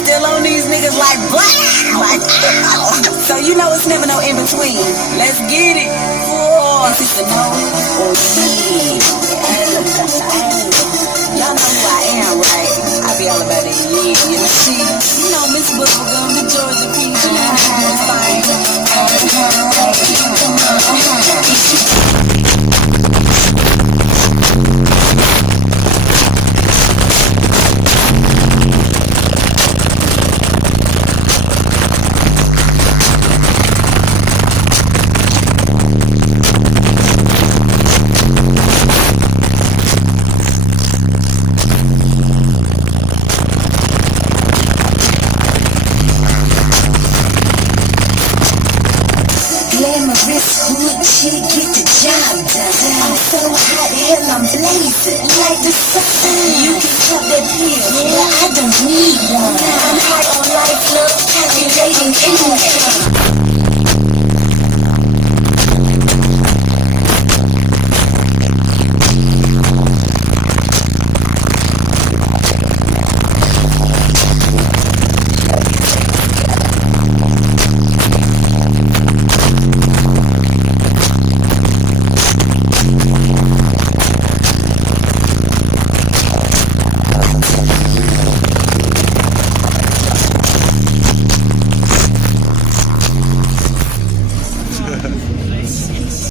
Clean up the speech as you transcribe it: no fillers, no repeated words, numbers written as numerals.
still on these niggas like blah, like ow. So you know it's never no in between. Let's get it. If it's a no or yeah. Y'all know who I am, right? I be all about it, yeah. You know, see, you know Miss Bubblegum, the Georgia Peach, and she get the job done. I'm so hot, hell I'm blazing like the sun. You can cut that pill, but I don't need one. I'm high on life, love, calculating income.